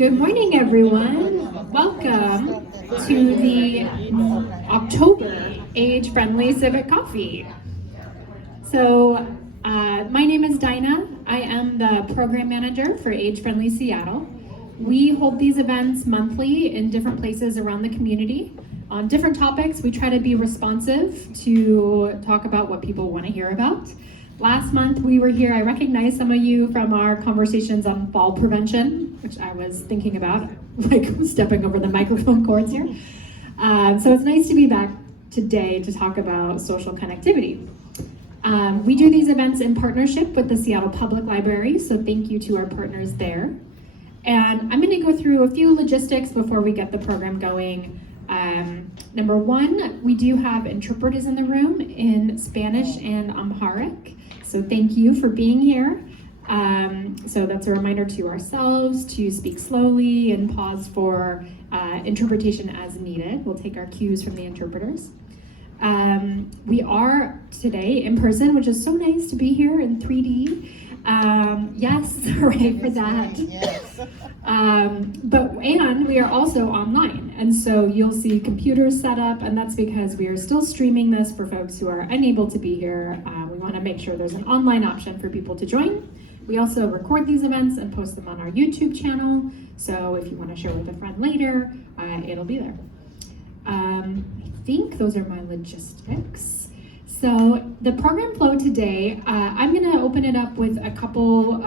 Good morning, everyone. Welcome to the October age-friendly Civic Coffee. So, my name is Dinah. I am the program manager for Age Friendly Seattle. We hold these events monthly in different places around the community on different topics. We try to be responsive to talk about what people want to hear about. Last month we were here. I recognize some of you from our conversations on fall prevention, which I was thinking about, like stepping over the microphone cords here. So it's nice to be back today to talk about social connectivity. We do these events in partnership with the Seattle Public Library, so thank you to our partners there. And I'm going to go through a few logistics before we get the program going. Number one, we do have interpreters in the room in Spanish and Amharic. So thank you for being here. So that's a reminder to ourselves to speak slowly and pause for interpretation as needed. We'll take our cues from the interpreters. We are today in person, which is so nice to be here in 3D. Yes, hooray for that. Yes. And we are also online, and so you'll see computers set up, and that's because we are still streaming this for folks who are unable to be here. We want to make sure there's an online option for people to join. We also record these events and post them on our YouTube channel, so if you want to share with a friend later, it'll be there. I think those are my logistics. So the program flow today, I'm going to open it up with a couple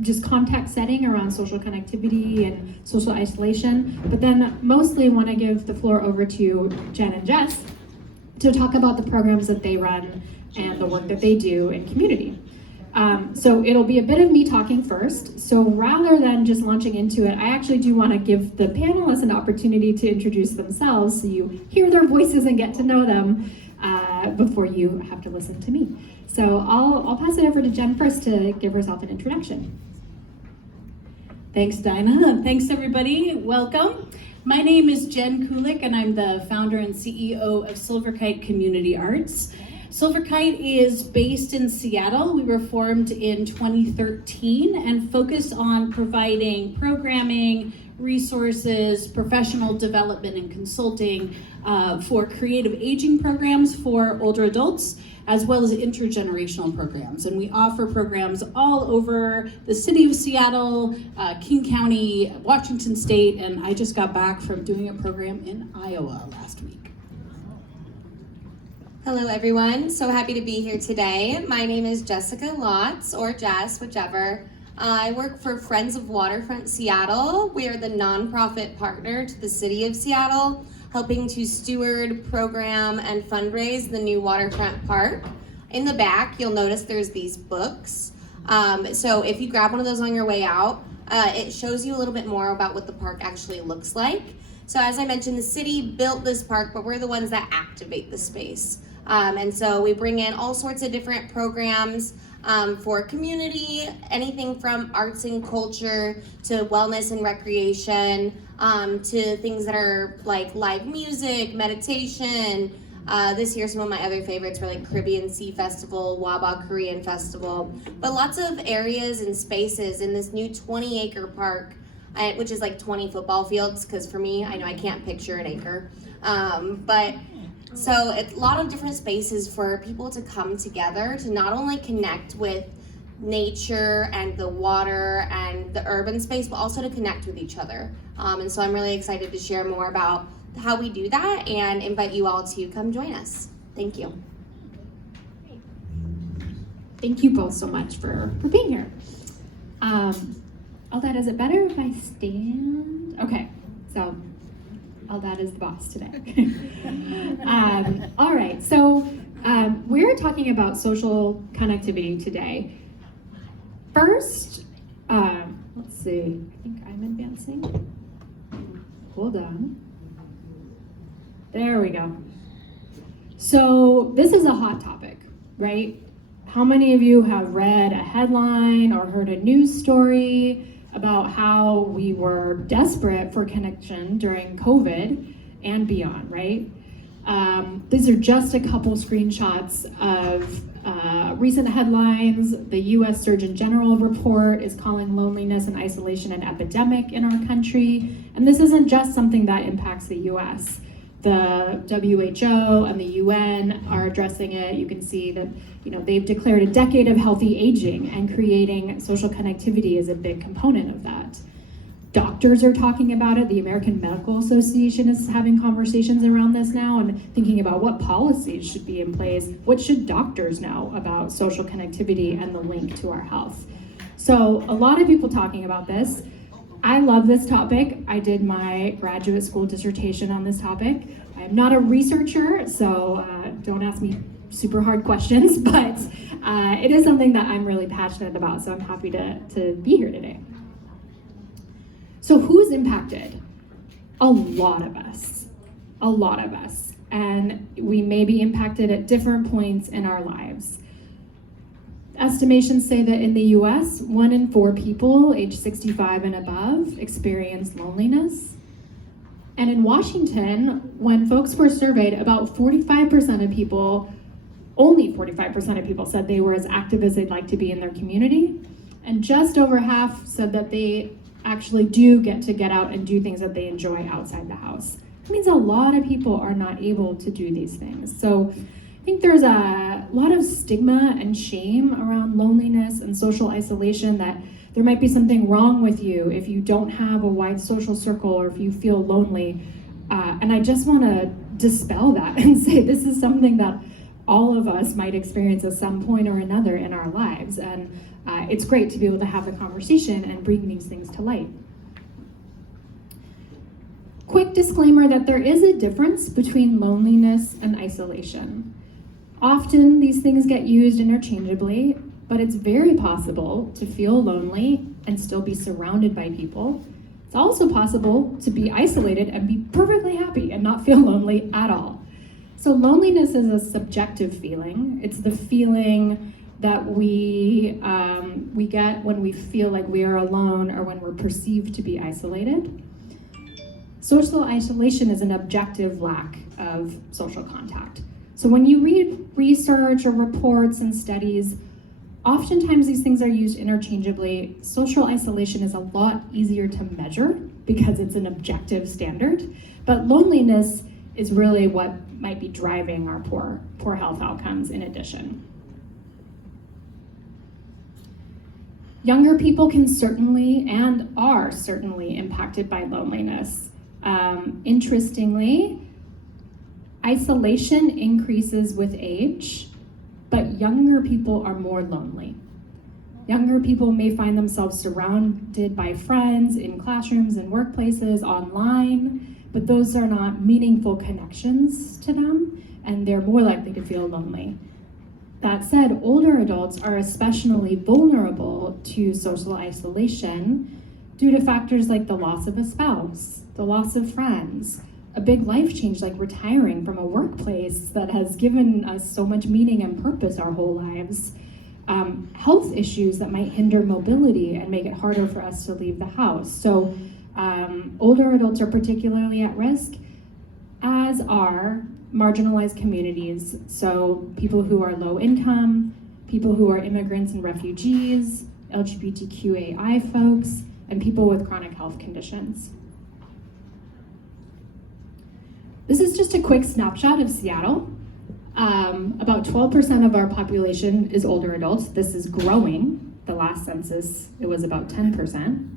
just context setting around social connectivity and social isolation, but then mostly want to give the floor over to Jen and Jess to talk about the programs that they run and the work that they do in community. So it'll be a bit of me talking first. So rather than just launching into it, I actually do want to give the panelists an opportunity to introduce themselves so you hear their voices and get to know them before you have to listen to me. So I'll pass it over to Jen first to give herself an introduction. Thanks, Dinah. Thanks, everybody. Welcome. My name is Jen Kulik, and I'm the founder and CEO of Silverkite Community Arts. Silverkite is based in Seattle. We were formed in 2013 and focus on providing programming, resources, professional development and consulting for creative aging programs for older adults, as well as intergenerational programs. And we offer programs all over the city of Seattle, King County, Washington State, and I just got back from doing a program in Iowa last week. Hello everyone, so happy to be here today. My name is Jessica Lotz, or Jess, whichever. I work for Friends of Waterfront Seattle. We are the nonprofit partner to the city of Seattle, helping to steward, program, and fundraise the new waterfront park. In the back, you'll notice there's these books. So if you grab one of those on your way out, it shows you a little bit more about what the park actually looks like. So as I mentioned, the city built this park, but we're the ones that activate the space. And so we bring in all sorts of different programs for community, anything from arts and culture to wellness and recreation, to things that are like live music, meditation. This year, some of my other favorites were like Caribbean Sea Festival, Waba Korean Festival, but lots of areas and spaces in this new 20-acre park, which is like 20 football fields, because for me, I know I can't picture an acre. So it's a lot of different spaces for people to come together to not only connect with nature and the water and the urban space, but also to connect with each other. And so I'm really excited to share more about how we do that and invite you all to come join us. Thank you. Thank you both so much for being here. Aldad, is it better if I stand? Okay, so Aldad is the boss today. All right, so we're talking about social connectivity today. First, let's see, I think I'm advancing. Hold on. There we go. So this is a hot topic, right? How many of you have read a headline or heard a news story about how we were desperate for connection during COVID and beyond, right? These are just a couple screenshots of recent headlines. The U.S. Surgeon General report is calling loneliness and isolation an epidemic in our country. And this isn't just something that impacts the U.S. The WHO and the UN are addressing it. You can see that they've declared a decade of healthy aging, and creating social connectivity is a big component of that. Doctors are talking about it. The American Medical Association is having conversations around this now and thinking about what policies should be in place. What should doctors know about social connectivity and the link to our health? So a lot of people talking about this. I love this topic. I did my graduate school dissertation on this topic. I'm not a researcher, so don't ask me super hard questions, but it is something that I'm really passionate about, so I'm happy to be here today. So who's impacted? A lot of us, and we may be impacted at different points in our lives. Estimations say that in the US, 1 in 4 people age 65 and above experience loneliness. And in Washington, when folks were surveyed, about 45% of people, only 45% of people said they were as active as they'd like to be in their community. And just over half said that they actually do get out and do things that they enjoy outside the house. It means a lot of people are not able to do these things. So I think there's a lot of stigma and shame around loneliness and social isolation, that there might be something wrong with you if you don't have a wide social circle or if you feel lonely. And I just want to dispel that and say this is something that all of us might experience at some point or another in our lives. And it's great to be able to have the conversation and bring these things to light. Quick disclaimer that there is a difference between loneliness and isolation. Often these things get used interchangeably, but it's very possible to feel lonely and still be surrounded by people. It's also possible to be isolated and be perfectly happy and not feel lonely at all. So loneliness is a subjective feeling. It's the feeling that we get when we feel like we are alone or when we're perceived to be isolated. Social isolation is an objective lack of social contact. So when you read research or reports and studies, oftentimes these things are used interchangeably. Social isolation is a lot easier to measure because it's an objective standard, but loneliness is really what might be driving our poor health outcomes in addition. Younger people can certainly and are certainly impacted by loneliness. Interestingly, isolation increases with age, but younger people are more lonely. Younger people may find themselves surrounded by friends in classrooms and workplaces, online, but those are not meaningful connections to them, and they're more likely to feel lonely. That said, older adults are especially vulnerable to social isolation due to factors like the loss of a spouse, the loss of friends, a big life change like retiring from a workplace that has given us so much meaning and purpose our whole lives, health issues that might hinder mobility and make it harder for us to leave the house. So older adults are particularly at risk, as are marginalized communities. So people who are low income, people who are immigrants and refugees, LGBTQAI folks, and people with chronic health conditions. This is just a quick snapshot of Seattle. About 12% of our population is older adults. This is growing. The last census, it was about 10%.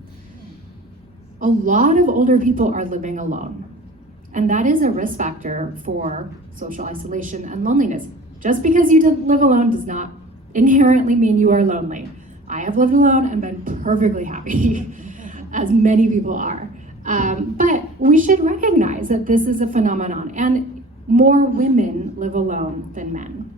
A lot of older people are living alone, and that is a risk factor for social isolation and loneliness. Just because you live alone does not inherently mean you are lonely. I have lived alone and been perfectly happy, as many people are. But we should recognize that this is a phenomenon, and more women live alone than men.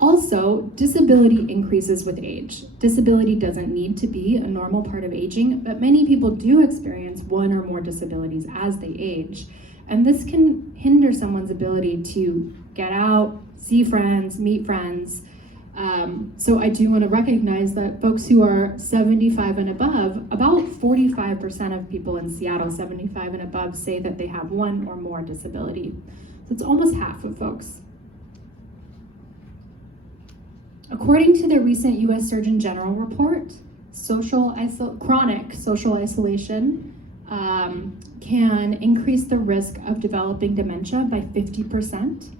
Also, disability increases with age. Disability doesn't need to be a normal part of aging, but many people do experience one or more disabilities as they age. And this can hinder someone's ability to get out, see friends, meet friends. So I do want to recognize that folks who are 75 and above, about 45% of people in Seattle, 75 and above, say that they have one or more disability. So it's almost half of folks. According to the recent U.S. Surgeon General report, chronic social isolation can increase the risk of developing dementia by 50%,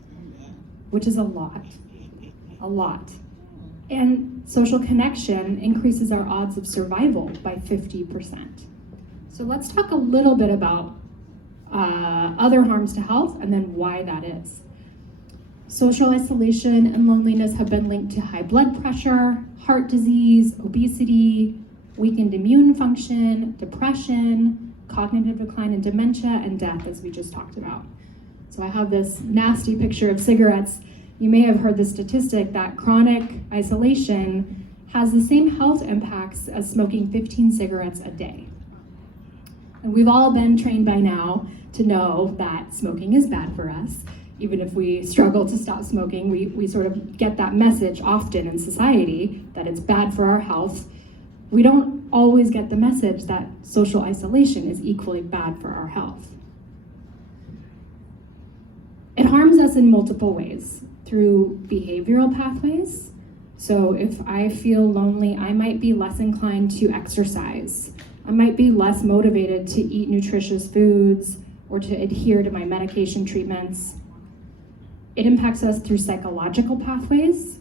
which is a lot. And social connection increases our odds of survival by 50%. So let's talk a little bit about other harms to health and then why that is. Social isolation and loneliness have been linked to high blood pressure, heart disease, obesity, weakened immune function, depression, cognitive decline and dementia, and death, as we just talked about. So I have this nasty picture of cigarettes. You may have heard the statistic that chronic isolation has the same health impacts as smoking 15 cigarettes a day. And we've all been trained by now to know that smoking is bad for us. Even if we struggle to stop smoking, we sort of get that message often in society that it's bad for our health. We don't always get the message that social isolation is equally bad for our health. It harms us in multiple ways, through behavioral pathways. So if I feel lonely, I might be less inclined to exercise. I might be less motivated to eat nutritious foods or to adhere to my medication treatments. It impacts us through psychological pathways.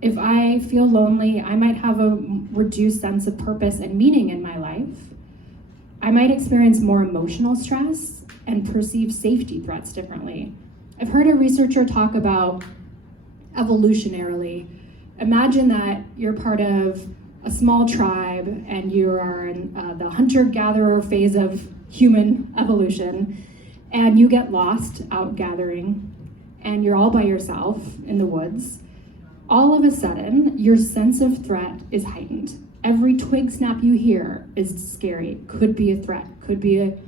If I feel lonely, I might have a reduced sense of purpose and meaning in my life. I might experience more emotional stress and perceive safety threats differently. I've heard a researcher talk about evolutionarily. Imagine that you're part of a small tribe and you are in the hunter-gatherer phase of human evolution, and you get lost out gathering, and you're all by yourself in the woods. All of a sudden, your sense of threat is heightened. Every twig snap you hear is scary. Could be a threat. Could be a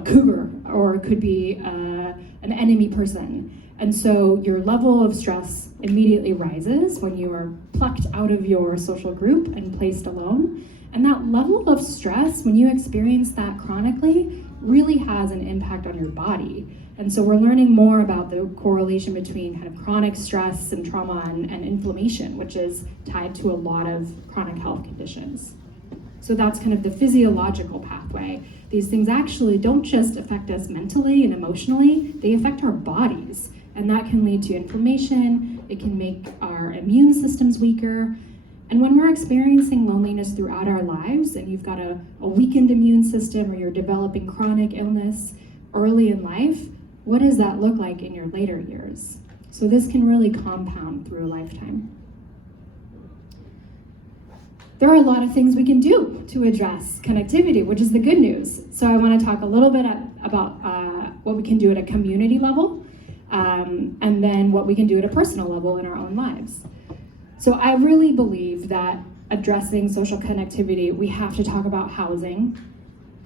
cougar, or it could be an enemy person. And so your level of stress immediately rises when you are plucked out of your social group and placed alone. And that level of stress, when you experience that chronically, really has an impact on your body. And so we're learning more about the correlation between kind of chronic stress and trauma and inflammation, which is tied to a lot of chronic health conditions. So that's kind of the physiological pathway. These things actually don't just affect us mentally and emotionally, they affect our bodies. And that can lead to inflammation, it can make our immune systems weaker. And when we're experiencing loneliness throughout our lives, and you've got a weakened immune system, or you're developing chronic illness early in life, what does that look like in your later years? So this can really compound through a lifetime. There are a lot of things we can do to address connectivity, which is the good news. So I want to talk a little bit about what we can do at a community level, and then what we can do at a personal level in our own lives. So I really believe that addressing social connectivity, we have to talk about housing.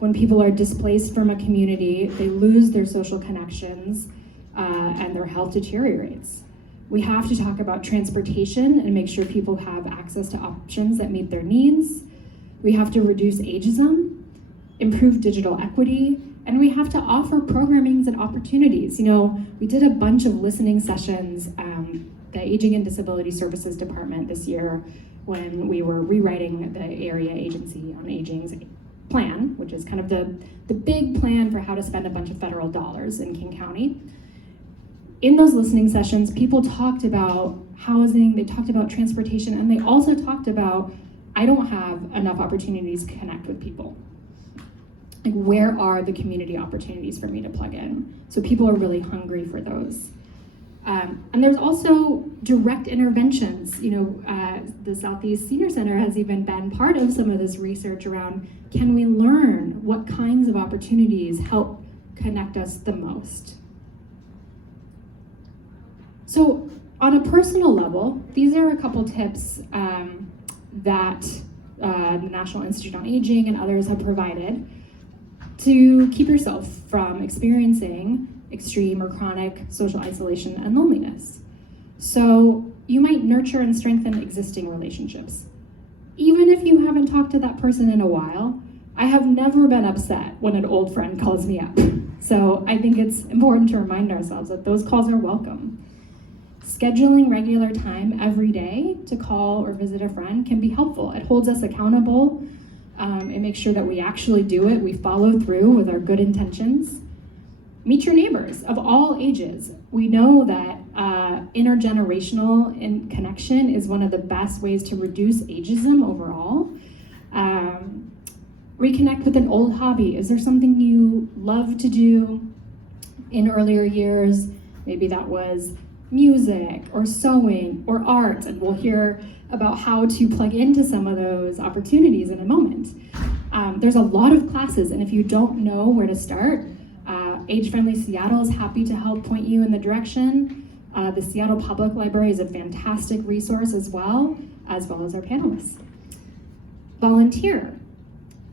When people are displaced from a community, they lose their social connections and their health deteriorates. We have to talk about transportation and make sure people have access to options that meet their needs. We have to reduce ageism, improve digital equity, and we have to offer programmings and opportunities. You know, we did a bunch of listening sessions, the Aging and Disability Services Department this year, when we were rewriting the Area Agency on Aging's plan, which is kind of the big plan for how to spend a bunch of federal dollars in King County. In those listening sessions, people talked about housing, they talked about transportation, and they also talked about, I don't have enough opportunities to connect with people. Like, where are the community opportunities for me to plug in? So people are really hungry for those. And there's also direct interventions. You know, the Southeast Senior Center has even been part of some of this research around, can we learn what kinds of opportunities help connect us the most? So on a personal level, these are a couple tips that the National Institute on Aging and others have provided to keep yourself from experiencing extreme or chronic social isolation and loneliness. So you might nurture and strengthen existing relationships. Even if you haven't talked to that person in a while, I have never been upset when an old friend calls me up. So I think it's important to remind ourselves that those calls are welcome. Scheduling regular time every day to call or visit a friend can be helpful. It holds us accountable. It makes sure that we actually do it. We follow through with our good intentions. Meet your neighbors of all ages. We know that intergenerational connection is one of the best ways to reduce ageism overall. Reconnect with an old hobby. Is there something you love to do in earlier years? Maybe that was music or sewing or art, and we'll hear about how to plug into some of those opportunities in a moment. There's a lot of classes, and if you don't know where to start, Age Friendly Seattle is happy to help point you in the direction. The Seattle Public Library is a fantastic resource as well as our panelists. Volunteer.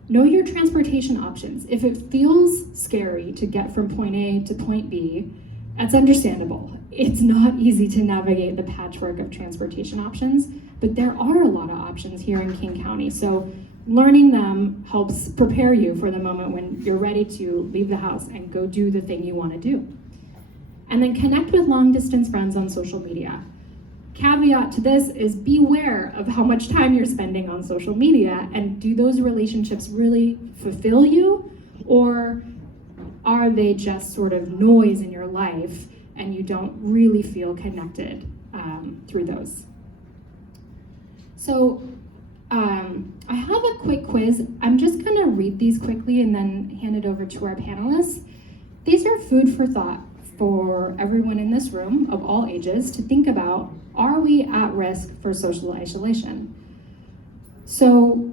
Know your transportation options. If it feels scary to get from point A to point B, that's understandable. It's not easy to navigate the patchwork of transportation options, but there are a lot of options here in King County. So learning them helps prepare you for the moment when you're ready to leave the house and go do the thing you want to do. And then connect with long distance friends on social media. Caveat to this is beware of how much time you're spending on social media, and do those relationships really fulfill you, or are they just sort of noise in your life and you don't really feel connected through those? So I have a quick quiz. I'm just gonna read these quickly and then hand it over to our panelists. These are food for thought for everyone in this room of all ages to think about, are we at risk for social isolation? So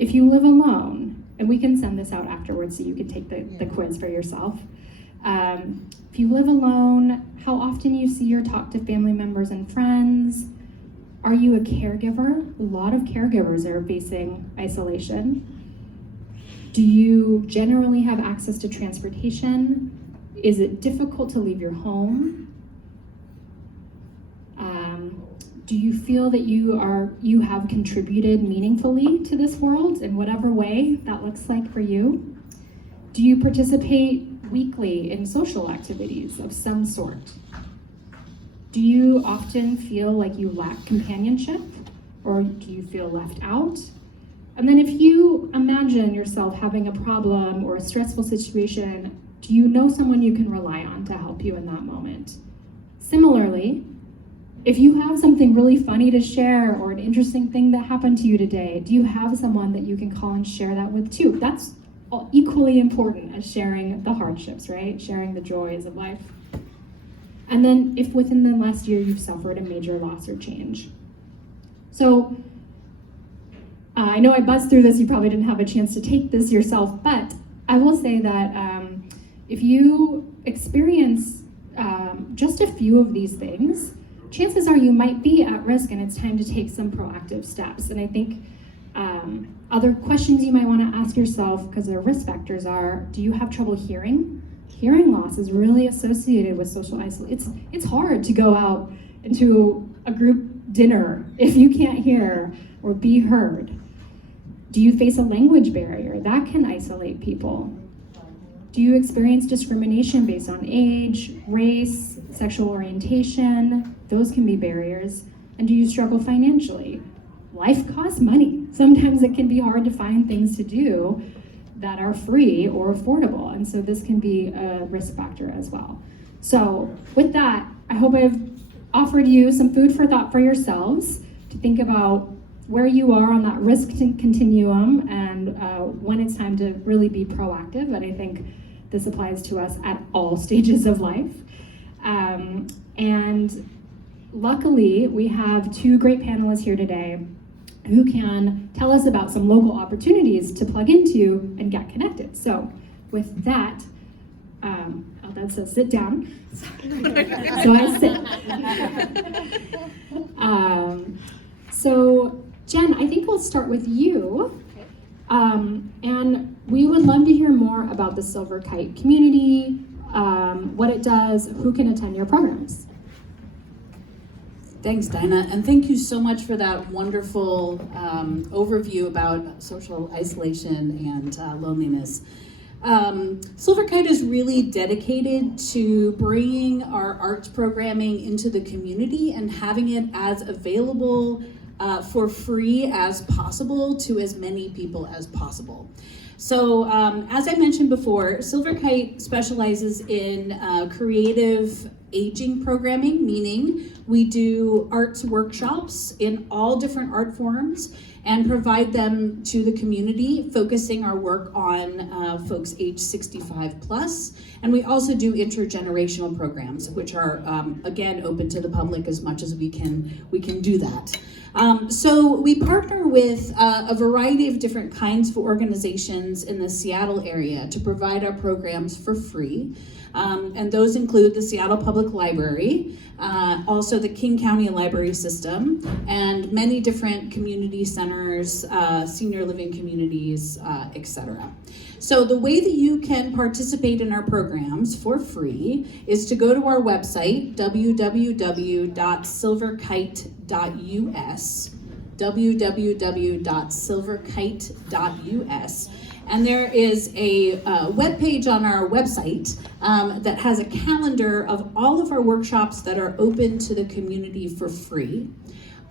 if you live alone, and we can send this out afterwards so you can take the quiz for yourself. If you live alone, how often you see or talk to family members and friends? Are you a caregiver? A lot of caregivers are facing isolation. Do you generally have access to transportation? Is it difficult to leave your home? Do you feel that you have contributed meaningfully to this world in whatever way that looks like for you? Do you participate weekly in social activities of some sort? Do you often feel like you lack companionship, or do you feel left out? And then if you imagine yourself having a problem or a stressful situation, do you know someone you can rely on to help you in that moment? Similarly, if you have something really funny to share or an interesting thing that happened to you today, do you have someone that you can call and share that with too? That's equally important as sharing the hardships, right? Sharing the joys of life. And then if within the last year you've suffered a major loss or change. So I know I buzzed through this, you probably didn't have a chance to take this yourself, but I will say that if you experience just a few of these things, chances are you might be at risk and it's time to take some proactive steps. And I think other questions you might want to ask yourself, because their risk factors are, do you have trouble hearing? Hearing loss is really associated with social isolation. It's hard to go out into a group dinner if you can't hear or be heard. Do you face a language barrier? That can isolate people. Do you experience discrimination based on age, race, sexual orientation? Those can be barriers. And do you struggle financially? Life costs money. Sometimes it can be hard to find things to do that are free or affordable. And so this can be a risk factor as well. So with that, I hope I've offered you some food for thought for yourselves to think about where you are on that risk continuum and when it's time to really be proactive. And I think this applies to us at all stages of life. And luckily, we have two great panelists here today who can tell us about some local opportunities to plug into and get connected. So with that, that says sit down. So I sit. So Jen, I think we'll start with you. And we would love to hear more about the Silverkite community, what it does, who can attend your programs. Thanks, Dinah, and thank you so much for that wonderful overview about social isolation and loneliness. Silverkite is really dedicated to bringing our arts programming into the community and having it as available for free as possible to as many people as possible. So as I mentioned before, Silverkite specializes in creative aging programming, meaning we do arts workshops in all different art forms and provide them to the community, focusing our work on folks age 65 plus. And we also do intergenerational programs, which are again open to the public as much as we can do that. So we partner with a variety of different kinds of organizations in the Seattle area to provide our programs for free. And those include the Seattle Public Library, also the King County Library System, and many different community centers, senior living communities, etc. So the way that you can participate in our programs for free is to go to our website, www.silverkite.us, www.silverkite.us. And there is a web page on our website that has a calendar of all of our workshops that are open to the community for free.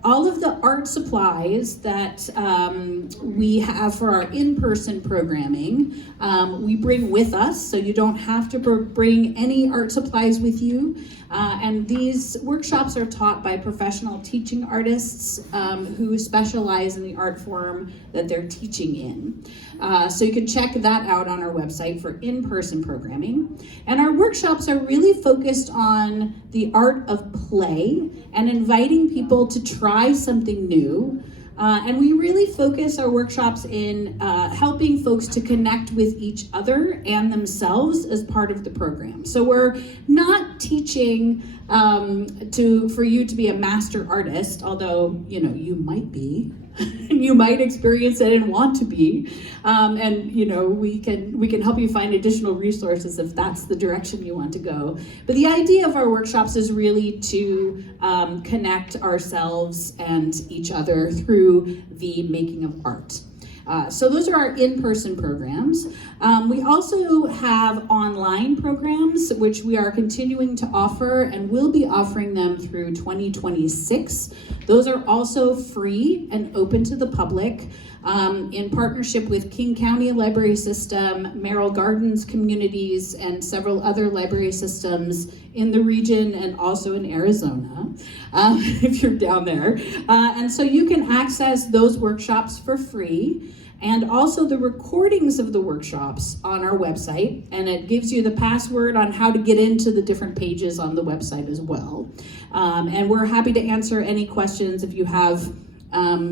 All of the art supplies that we have for our in-person programming, we bring with us, so you don't have to bring any art supplies with you. And these workshops are taught by professional teaching artists who specialize in the art form that they're teaching in. So you can check that out on our website for in-person programming. And our workshops are really focused on the art of play and inviting people to try something new. And we really focus our workshops in helping folks to connect with each other and themselves as part of the program. So we're not teaching for you to be a master artist, although you might be. You might experience it and want to be, and we can help you find additional resources if that's the direction you want to go. But the idea of our workshops is really to connect ourselves and each other through the making of art. So those are our in-person programs. We also have online programs, which we are continuing to offer and will be offering them through 2026. Those are also free and open to the public in partnership with King County Library System, Merrill Gardens Communities, and several other library systems in the region and also in Arizona, if you're down there. And so you can access those workshops for free, and also the recordings of the workshops on our website, and it gives you the password on how to get into the different pages on the website as well. And we're happy to answer any questions if you have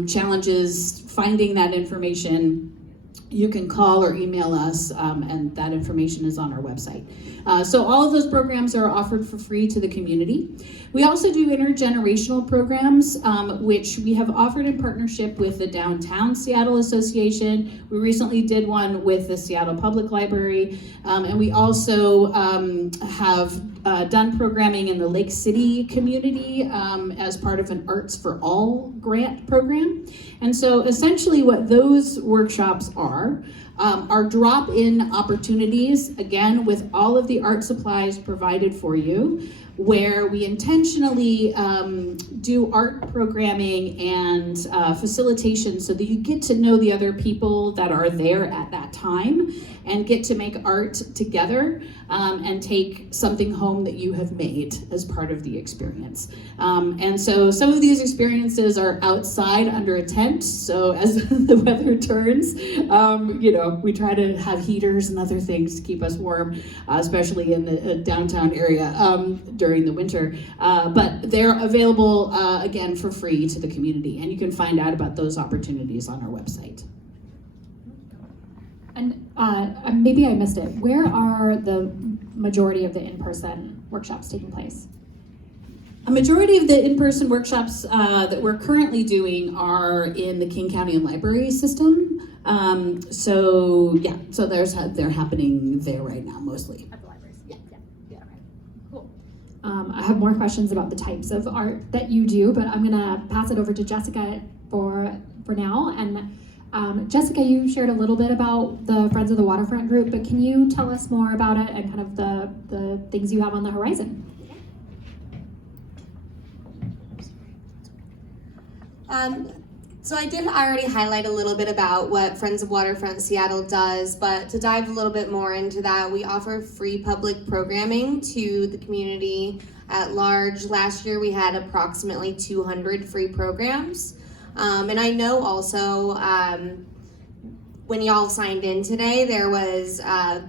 challenges finding that information. You can call or email us, and that information is on our website. So all of those programs are offered for free to the community. We also do intergenerational programs, which we have offered in partnership with the Downtown Seattle Association. We recently did one with the Seattle Public Library, and we also have done programming in the Lake City community as part of an Arts for All grant program. And so essentially what those workshops are drop-in opportunities, again, with all of the art supplies provided for you, where we intentionally do art programming and facilitation so that you get to know the other people that are there at that time and get to make art together and take something home that you have made as part of the experience. And so some of these experiences are outside under a tent, so as the weather turns, we try to have heaters and other things to keep us warm, especially in the downtown area during the winter. But they're available, again, for free to the community, and you can find out about those opportunities on our website. And maybe I missed it. Where are the majority of the in-person workshops taking place? A majority of the in-person workshops that we're currently doing are in the King County Library System. So they're happening there right now, mostly. At the libraries. Yeah. Okay. Cool. I have more questions about the types of art that you do, but I'm gonna pass it over to Jessica for now. And Jessica, you shared a little bit about the Friends of the Waterfront group, but can you tell us more about it and kind of the things you have on the horizon? So I did already highlight a little bit about what Friends of Waterfront Seattle does, but to dive a little bit more into that, we offer free public programming to the community at large. Last year we had approximately 200 free programs. And I know also when y'all signed in today, there was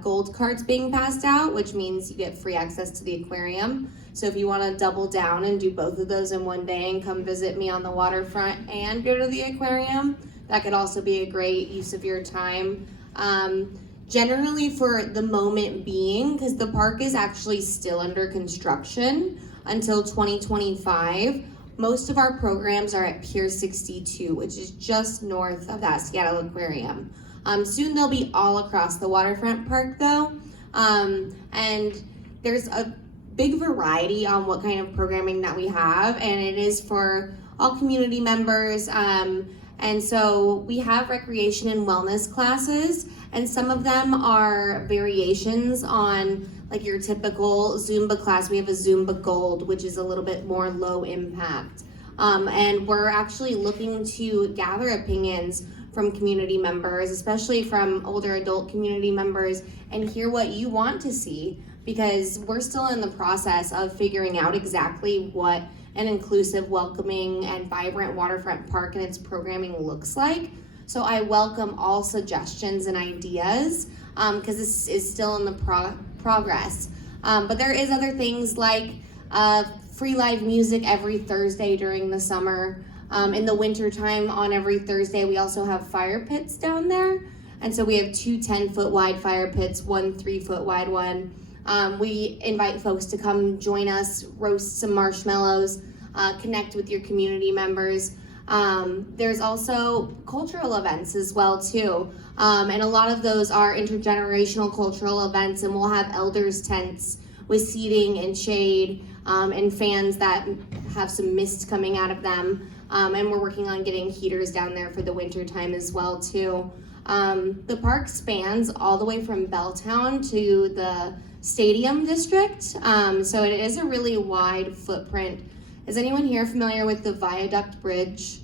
gold cards being passed out, which means you get free access to the aquarium. So if you want to double down and do both of those in one day and come visit me on the waterfront and go to the aquarium, that could also be a great use of your time. Generally for the moment being, because the park is actually still under construction until 2025, most of our programs are at Pier 62, which is just north of that Seattle Aquarium. Soon they'll be all across the waterfront park though. And there's a big variety on what kind of programming that we have, and it is for all community members. And so we have recreation and wellness classes, and some of them are variations on like your typical Zumba class. We have a Zumba Gold, which is a little bit more low impact. And we're actually looking to gather opinions from community members, especially from older adult community members, and hear what you want to see, because we're still in the process of figuring out exactly what an inclusive, welcoming, and vibrant waterfront park and its programming looks like. So I welcome all suggestions and ideas, because this is still in the progress. But there is other things like free live music every Thursday during the summer. In the winter time on every Thursday, we also have fire pits down there. And so we have two 10-foot wide fire pits, one 3-foot wide one. We invite folks to come join us, roast some marshmallows, connect with your community members. There's also cultural events as well too. And a lot of those are intergenerational cultural events, and we'll have elders tents with seating and shade, and fans that have some mist coming out of them. And we're working on getting heaters down there for the winter time as well too. The park spans all the way from Belltown to the Stadium District, so it is a really wide footprint. Is anyone here familiar with the Viaduct Bridge?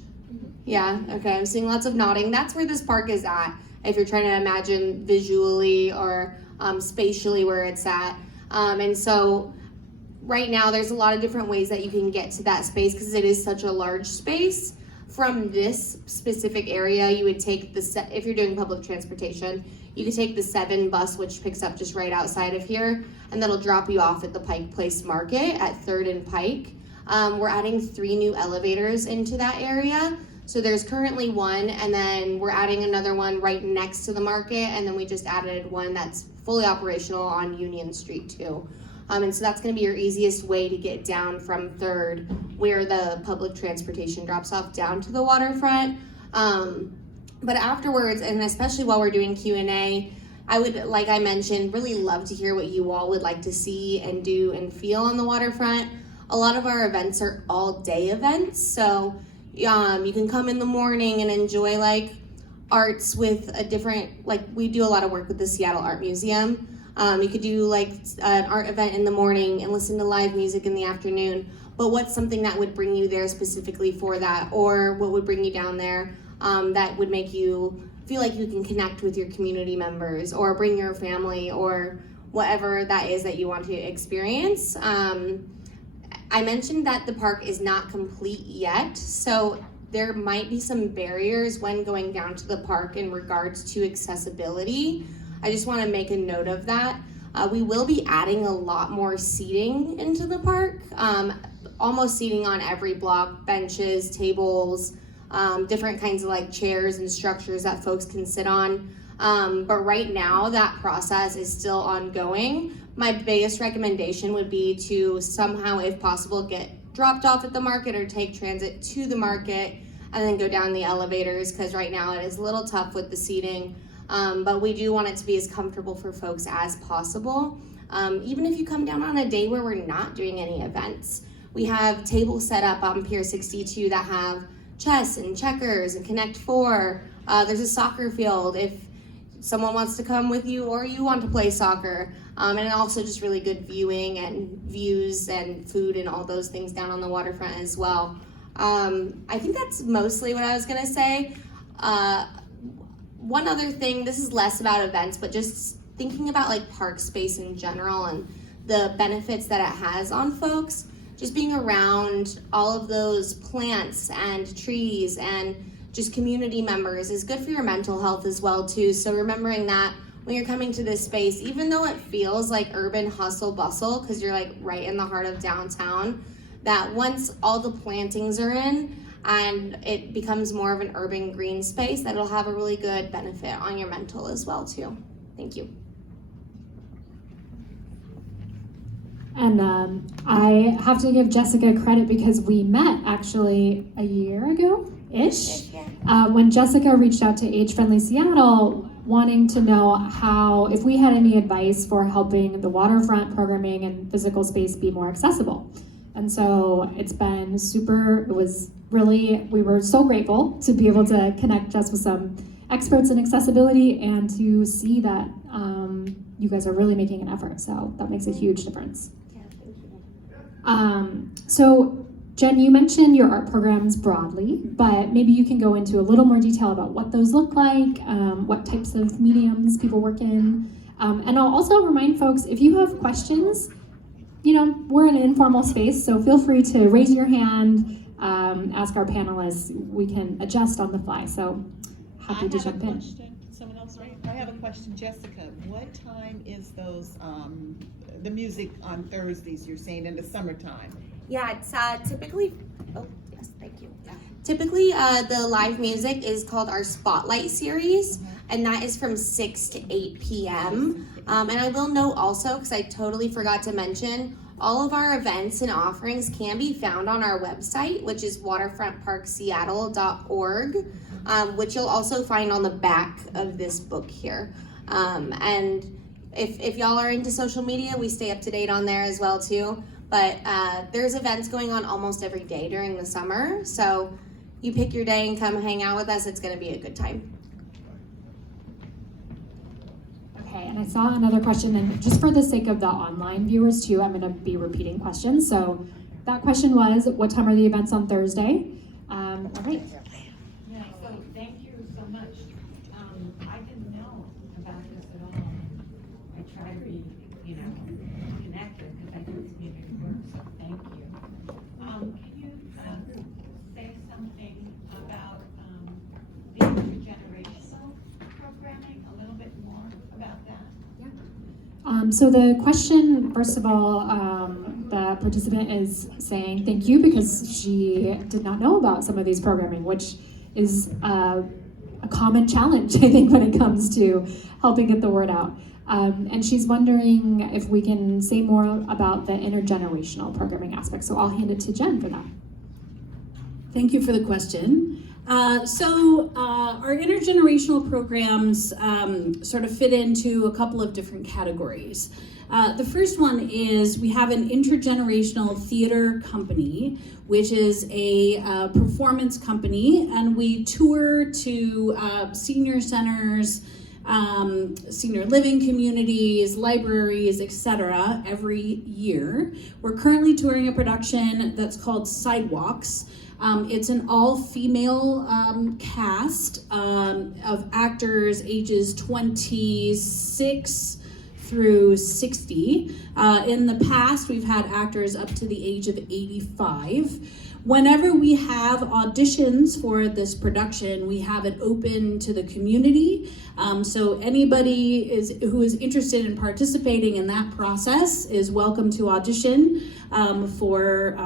Yeah, okay, I'm seeing lots of nodding. That's where this park is at, if you're trying to imagine visually or spatially where it's at. And so right now there's a lot of different ways that you can get to that space because it is such a large space. From this specific area, you would take if you're doing public transportation, you could take the 7 bus, which picks up just right outside of here, and that'll drop you off at the Pike Place Market at 3rd and Pike. We're adding 3 new elevators into that area. So there's currently one, and then we're adding another one right next to the market, and then we just added one that's fully operational on Union Street too. And so that's gonna be your easiest way to get down from 3rd, where the public transportation drops off down to the waterfront. But afterwards, and especially while we're doing Q&A, I would, like I mentioned, really love to hear what you all would like to see and do and feel on the waterfront. A lot of our events are all day events, so you can come in the morning and enjoy like arts with a different, like we do a lot of work with the Seattle Art Museum. You could do like an art event in the morning and listen to live music in the afternoon, but what's something that would bring you there specifically for that, or what would bring you down there that would make you feel like you can connect with your community members or bring your family or whatever that is that you want to experience. I mentioned that the park is not complete yet, so there might be some barriers when going down to the park in regards to accessibility. I just want to make a note of that. We will be adding a lot more seating into the park, almost seating on every block, benches, tables, different kinds of like chairs and structures that folks can sit on. But right now that process is still ongoing. My biggest recommendation would be to somehow, if possible, get dropped off at the market or take transit to the market and then go down the elevators, because right now it is a little tough with the seating. But we do want it to be as comfortable for folks as possible. Even if you come down on a day where we're not doing any events, we have tables set up on Pier 62 that have chess and checkers and Connect 4. There's a soccer field if someone wants to come with you or you want to play soccer. And also just really good viewing and views and food and all those things down on the waterfront as well. I think that's mostly what I was gonna say. One other thing, this is less about events, but just thinking about like park space in general and the benefits that it has on folks. Just being around all of those plants and trees and just community members is good for your mental health as well too. So remembering that when you're coming to this space, even though it feels like urban hustle bustle, because you're like right in the heart of downtown, that once all the plantings are in and it becomes more of an urban green space, that it'll have a really good benefit on your mental as well too. Thank you. And I have to give Jessica credit because we met actually a year ago-ish when Jessica reached out to Age Friendly Seattle wanting to know how, if we had any advice for helping the waterfront programming and physical space be more accessible. And so it's been super, we were so grateful to be able to connect Jess with some experts in accessibility and to see that you guys are really making an effort. So that makes a huge difference. So Jen, you mentioned your art programs broadly, but maybe you can go into a little more detail about what those look like, what types of mediums people work in. And I'll also remind folks, if you have questions, we're in an informal space, so feel free to raise your hand, ask our panelists. We can adjust on the fly, so happy to jump in. Someone else, right? I have a question, Jessica. What time is those, the music on Thursdays, you're saying, in the summertime? Yeah, it's typically, oh, yes, thank you. Typically, the live music is called our Spotlight series, and that is from 6 to 8 p.m. And I will note also, because I totally forgot to mention, all of our events and offerings can be found on our website, which is waterfrontparkseattle.org, which you'll also find on the back of this book here. And if y'all are into social media, we stay up to date on there as well too. But there's events going on almost every day during the summer. So you pick your day and come hang out with us. It's gonna be a good time. Okay, and I saw another question, and just for the sake of the online viewers too, I'm gonna be repeating questions. So that question was, what time are the events on Thursday? All right. Yeah, so thank you so much. I didn't know about this at all. I tried to be, connected because I do community work, so thank you. Can you say something about the intergenerational programming, a little bit more about that? So the question, first of all, the participant is saying thank you because she did not know about some of these programming, which is a common challenge, I think, when it comes to helping get the word out. And she's wondering if we can say more about the intergenerational programming aspect. So I'll hand it to Jen for that. Thank you for the question. Our intergenerational programs sort of fit into a couple of different categories. The first one is we have an intergenerational theater company, which is a performance company, and we tour to senior centers, senior living communities, libraries, etc. every year. We're currently touring a production that's called Sidewalks. It's an all-female cast of actors ages 26 through 60. In the past, we've had actors up to the age of 85. Whenever we have auditions for this production, we have it open to the community. So anybody who is interested in participating in that process is welcome to audition for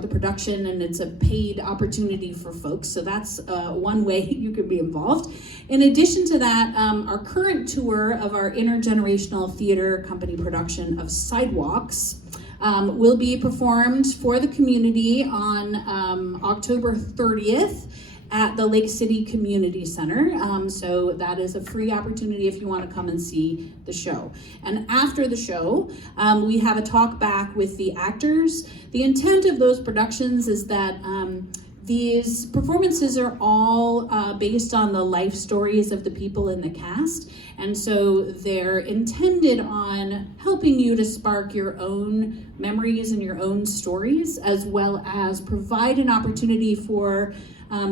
the production, and it's a paid opportunity for folks. So that's one way you could be involved. In addition to that, our current tour of our intergenerational theater company production of Sidewalks will be performed for the community on October 30th at the Lake City Community Center. So that is a free opportunity if you want to come and see the show. And after the show, we have a talk back with the actors. The intent of those productions is that these performances are all based on the life stories of the people in the cast. And so they're intended on helping you to spark your own memories and your own stories, as well as provide an opportunity for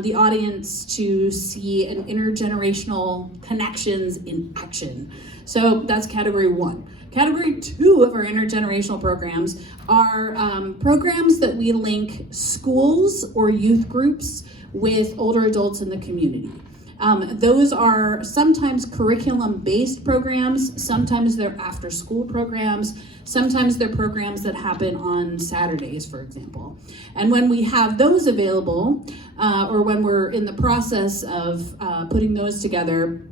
the audience to see an intergenerational connections in action. So that's category 1. Category 2 of our intergenerational programs are programs that we link schools or youth groups with older adults in the community. Those are sometimes curriculum-based programs, sometimes they're after-school programs, sometimes they're programs that happen on Saturdays, for example. And when we have those available, or when we're in the process of putting those together,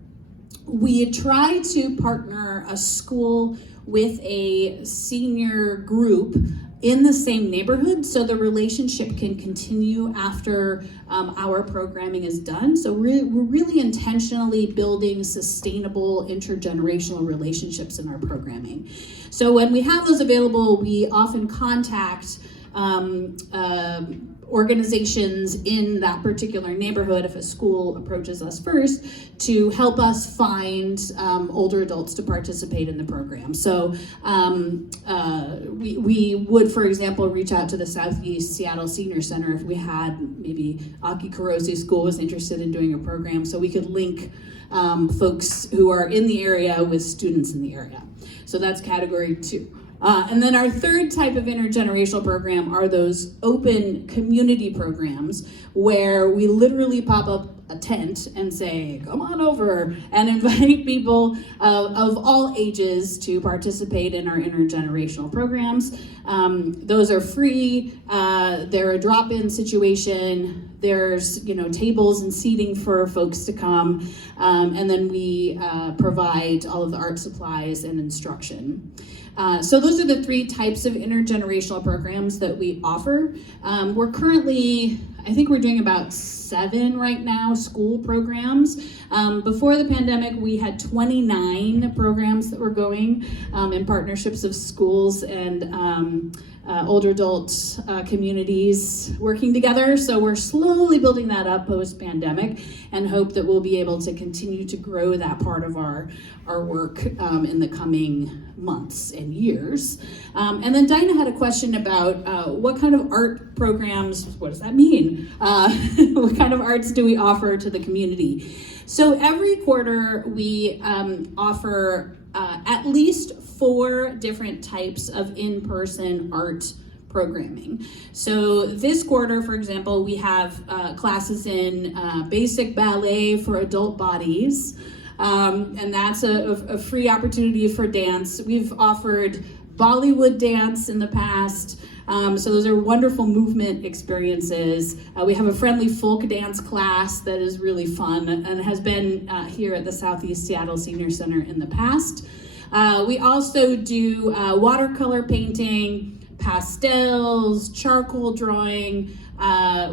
we try to partner a school with a senior group in the same neighborhood so the relationship can continue after our programming is done. So we're really intentionally building sustainable intergenerational relationships in our programming. So when we have those available, we often contact organizations in that particular neighborhood, if a school approaches us first, to help us find older adults to participate in the program. So we would, for example, reach out to the Southeast Seattle Senior Center if we had maybe Aki Karosi School was interested in doing a program, so we could link folks who are in the area with students in the area. So that's category 2. And then our third type of intergenerational program are those open community programs where we literally pop up a tent and say, come on over, and invite people of all ages to participate in our intergenerational programs. Those are free, they're a drop-in situation, there's tables and seating for folks to come, and then we provide all of the art supplies and instruction. So those are the 3 types of intergenerational programs that we offer. We're currently, I think we're doing about 7 right now, school programs. Before the pandemic, we had 29 programs that were going in partnerships of schools and older adult communities working together. So we're slowly building that up post-pandemic and hope that we'll be able to continue to grow that part of our work in the coming months and years. And then Dinah had a question about what kind of art programs, what does that mean? What kind of arts do we offer to the community? So every quarter we offer at least 4 different types of in-person art programming. So this quarter, for example, we have classes in basic ballet for adult bodies, and that's a free opportunity for dance. We've offered Bollywood dance in the past, so those are wonderful movement experiences. We have a friendly folk dance class that is really fun and has been here at the Southeast Seattle Senior Center in the past. We also do watercolor painting, pastels, charcoal drawing.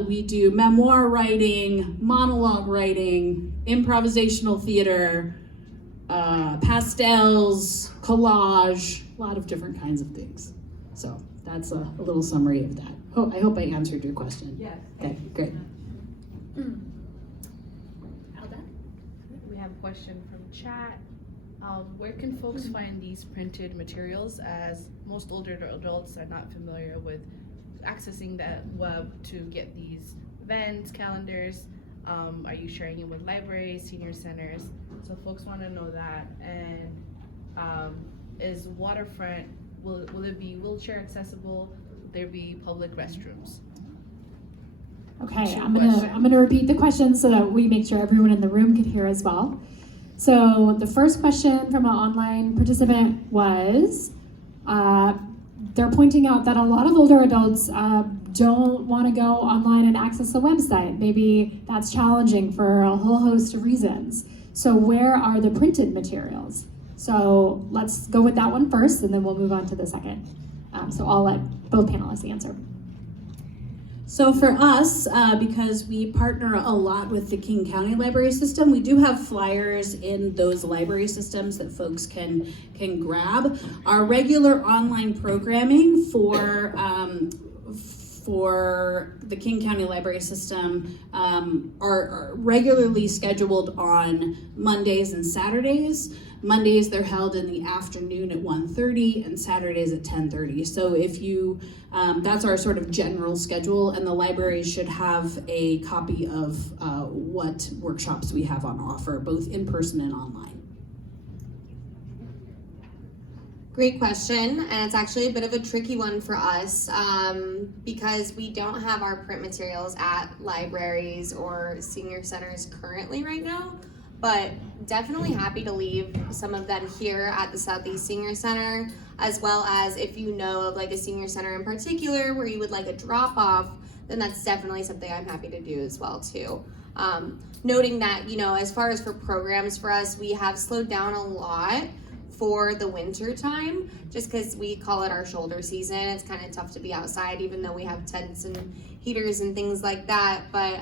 We do memoir writing, monologue writing, improvisational theater, pastels, collage, a lot of different kinds of things. So that's a little summary of that. Oh, I hope I answered your question. Yes. Okay, great. We have a question from chat. Where can folks find these printed materials, as most older adults are not familiar with accessing the web to get these events, calendars? Are you sharing it with libraries, senior centers? So folks want to know that. And is Waterfront, will it be wheelchair accessible? Will there be public restrooms? Okay, I'm gonna repeat the question so that we make sure everyone in the room can hear as well. So the first question from an online participant was, they're pointing out that a lot of older adults don't want to go online and access the website. Maybe that's challenging for a whole host of reasons. So where are the printed materials? So let's go with that one first, and then we'll move on to the second. So I'll let both panelists answer. So for us, because we partner a lot with the King County Library System, we do have flyers in those library systems that folks can grab. Our regular online programming for the King County Library System are regularly scheduled on Mondays and Saturdays. Mondays they're held in the afternoon at 1:30 and Saturdays at 10:30. So if you, that's our sort of general schedule, and the library should have a copy of what workshops we have on offer, both in person and online. Great question, and it's actually a bit of a tricky one for us because we don't have our print materials at libraries or senior centers currently right now, but definitely happy to leave some of them here at the Southeast Senior Center, as well as if you know of like a senior center in particular where you would like a drop off, then that's definitely something I'm happy to do as well too. Noting that, you know, as far as for programs for us, we have slowed down a lot for the winter time, just because we call it our shoulder season. It's kind of tough to be outside, even though we have tents and heaters and things like that. But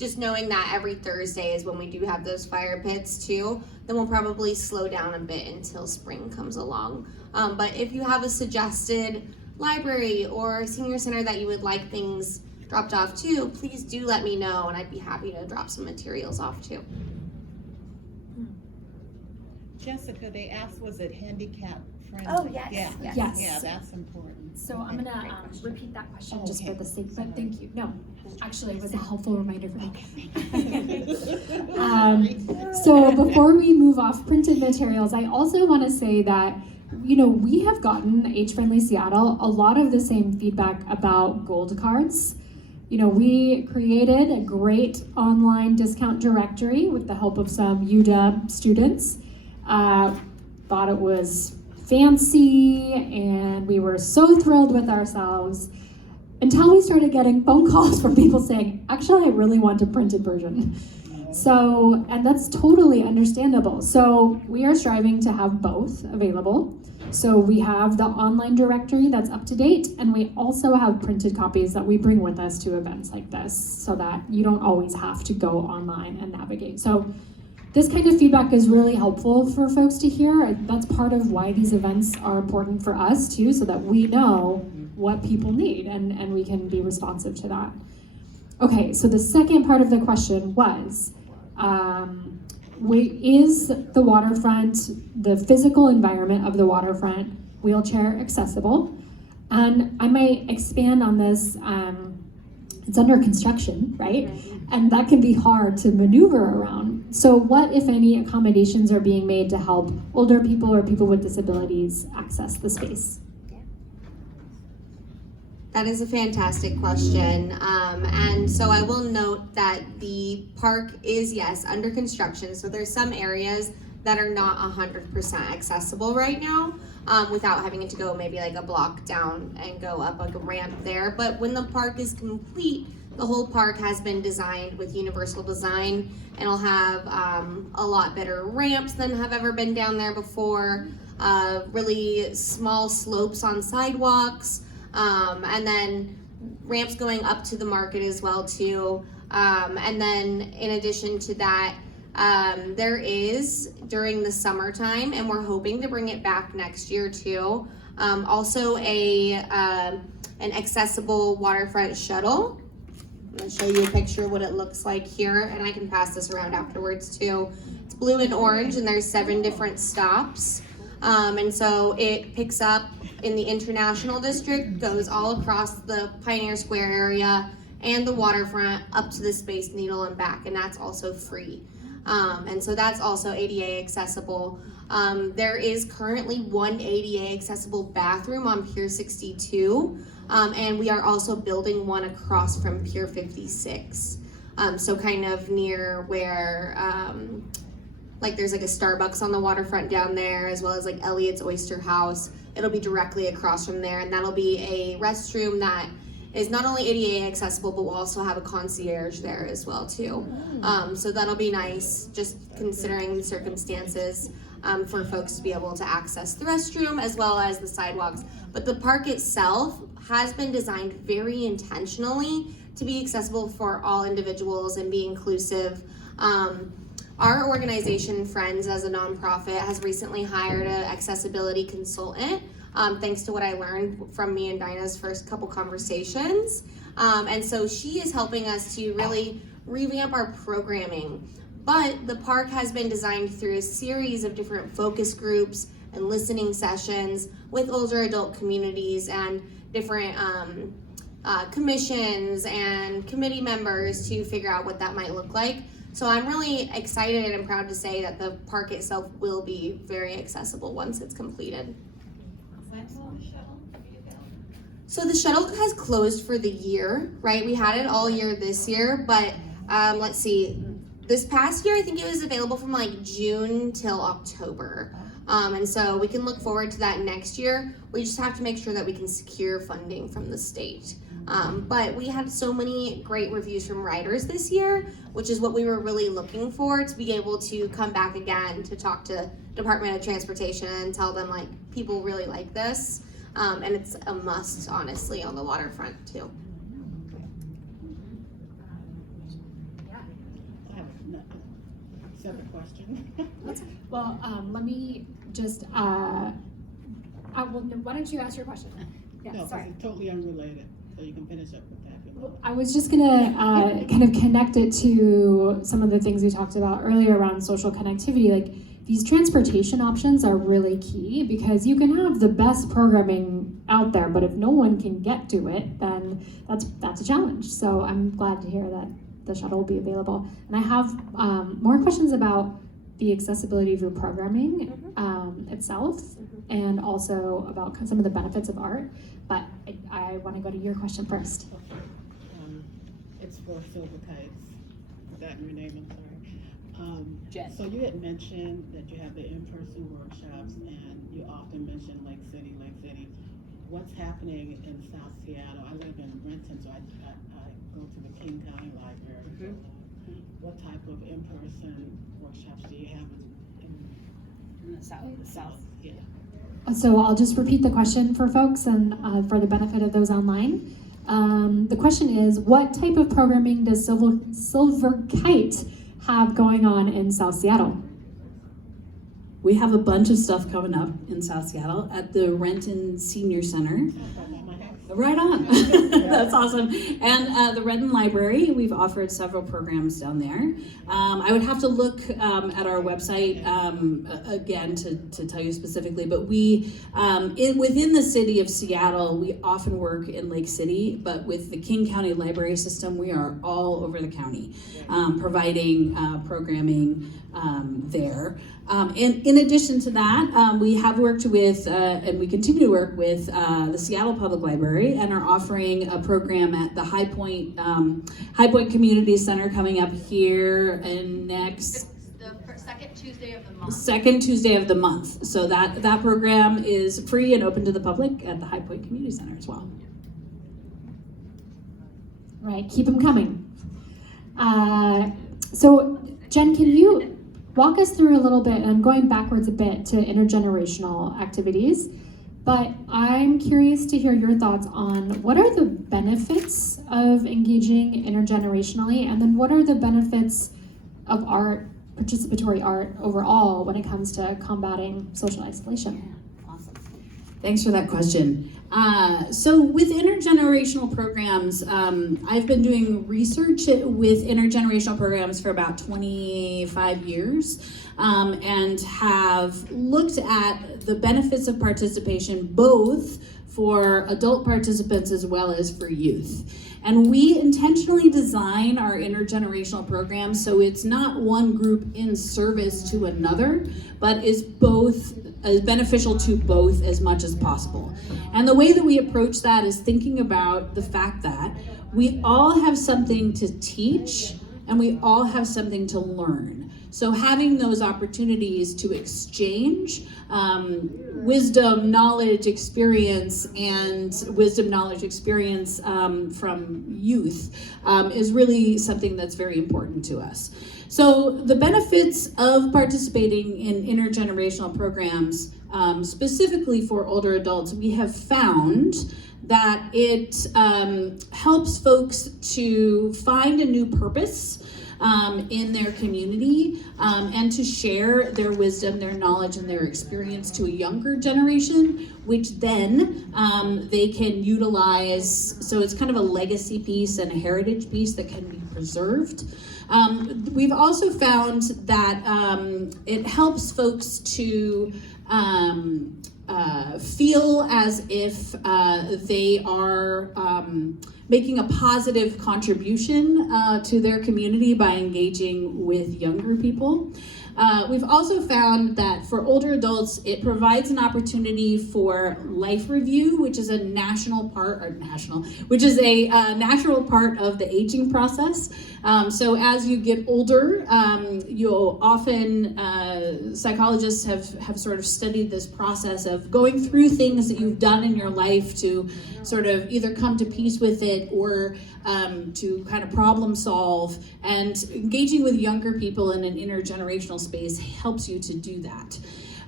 just knowing that every Thursday is when we do have those fire pits too, then we'll probably slow down a bit until spring comes along. But if you have a suggested library or senior center that you would like things dropped off to, please do let me know, and I'd be happy to drop some materials off too. Jessica, they asked, was it handicap friendly? Oh, yes, Yeah. yes. Yes. Yeah, that's important. So I'm Okay. gonna repeat that question Oh, just for okay. the sake, but thank you. No, actually, it was a helpful reminder for me. So before we move off printed materials, I also want to say that, you know, we have gotten Age Friendly Seattle a lot of the same feedback about gold cards. You know, we created a great online discount directory with the help of some UW students. Thought it was fancy, and we were so thrilled with ourselves until we started getting phone calls from people saying, actually, I really want a printed version. So, and that's totally understandable. So we are striving to have both available. So we have the online directory that's up to date, and we also have printed copies that we bring with us to events like this so that you don't always have to go online and navigate. So this kind of feedback is really helpful for folks to hear. That's part of why these events are important for us too, so that we know what people need and we can be responsive to that. Okay, so the second part of the question was, is the waterfront, the physical environment of the waterfront, wheelchair accessible? And I might expand on this. It's under construction, right? And that can be hard to maneuver around. So what, if any, accommodations are being made to help older people or people with disabilities access the space? That is a fantastic question. And so I will note that the park is, yes, under construction. So there's some areas that are not 100% accessible right now without having to go maybe like a block down and go up like a ramp there. But when the park is complete, the whole park has been designed with universal design, and it'll have a lot better ramps than have ever been down there before, really small slopes on sidewalks, and then ramps going up to the market as well too. And then in addition to that, there is during the summertime, and we're hoping to bring it back next year too, also an accessible waterfront shuttle. I'm going to show you a picture of what it looks like here, and I can pass this around afterwards too. It's blue and orange, and there's 7 different stops. And so it picks up in the International District, goes all across the Pioneer Square area and the waterfront up to the Space Needle and back, and that's also free. And so that's also ADA accessible. There is currently one ADA accessible bathroom on Pier 62, and we are also building one across from Pier 56. So kind of near where, like there's like a Starbucks on the waterfront down there, as well as like Elliot's Oyster House. It'll be directly across from there, and that'll be a restroom that is not only ADA accessible, but we'll also have a concierge there as well too. So that'll be nice, just considering the circumstances. for folks to be able to access the restroom as well as the sidewalks. But the park itself has been designed very intentionally to be accessible for all individuals and be inclusive. Our organization, Friends, as a nonprofit, has recently hired an accessibility consultant, thanks to what I learned from me and Dinah's first couple conversations. And so she is helping us to really revamp our programming. But the park has been designed through a series of different focus groups and listening sessions with older adult communities and different commissions and committee members to figure out what that might look like. So I'm really excited and proud to say that the park itself will be very accessible once it's completed. When will the shuttle be available? So the shuttle has closed for the year, right? We had it all year this year, but let's see. This past year, I think it was available from like June till October. And so we can look forward to that next year. We just have to make sure that we can secure funding from the state. But we had so many great reviews from riders this year, which is what we were really looking for, to be able to come back again to talk to Department of Transportation and tell them like people really like this. And it's a must, honestly, on the waterfront too. I have a separate question. Well, let me just, well, why don't you ask your question? Yeah, No, sorry. because it's totally unrelated, so you can finish up with that. if you want. I was just gonna kind of connect it to some of the things we talked about earlier around social connectivity. Like, these transportation options are really key, because you can have the best programming out there, but if no one can get to it, then that's a challenge. So I'm glad to hear that the shuttle will be available. And I have more questions about the accessibility through programming itself, and also about some of the benefits of art. But I want to go to your question first. It's for Silverkites. Is that your name? I'm sorry. Jen. So you had mentioned that you have the in-person workshops, and you often mention Lake City. What's happening in South Seattle? I live in Renton, so I go to the King County Library. What type of in-person workshops do you have in the south? Yeah. So I'll just repeat the question for folks and for the benefit of those online. The question is, what type of programming does Silverkite have going on in South Seattle? We have a bunch of stuff coming up in South Seattle at the Renton Senior Center. Right on. That's awesome. And the Renton Library, we've offered several programs down there. I would have to look at our website again to tell you specifically, but we, within the city of Seattle, we often work in Lake City, but with the King County Library System, we are all over the county providing programming there. And in addition to that, we have worked with, and we continue to work with the Seattle Public Library, and are offering a program at the High Point Community Center coming up here and next. The second Tuesday of the month. Second Tuesday of the month. So that program is free and open to the public at the High Point Community Center as well. Right, keep them coming. So Jen, can you walk us through a little bit, and I'm going backwards a bit to intergenerational activities, but I'm curious to hear your thoughts on what are the benefits of engaging intergenerationally, and then what are the benefits of art, participatory art overall, when it comes to combating social isolation? Awesome. Thanks for that question. So with intergenerational programs, I've been doing research with intergenerational programs for about 25 years, and have looked at the benefits of participation both for adult participants as well as for youth. And we intentionally design our intergenerational programs so it's not one group in service to another, but is both as beneficial to both as much as possible. And the way that we approach that is thinking about the fact that we all have something to teach and we all have something to learn. So having those opportunities to exchange wisdom, knowledge, experience, from youth is really something that's very important to us. So the benefits of participating in intergenerational programs, specifically for older adults, we have found that it helps folks to find a new purpose in their community, and to share their wisdom, their knowledge, and their experience to a younger generation, which then they can utilize. So it's kind of a legacy piece and a heritage piece that can be preserved. We've also found that it helps folks to feel as if they are making a positive contribution to their community by engaging with younger people. We've also found that for older adults, it provides an opportunity for life review, which is a natural part of the aging process. So as you get older, you'll often, psychologists have sort of studied this process of going through things that you've done in your life to sort of either come to peace with it or to kind of problem solve, and engaging with younger people in an intergenerational space helps you to do that.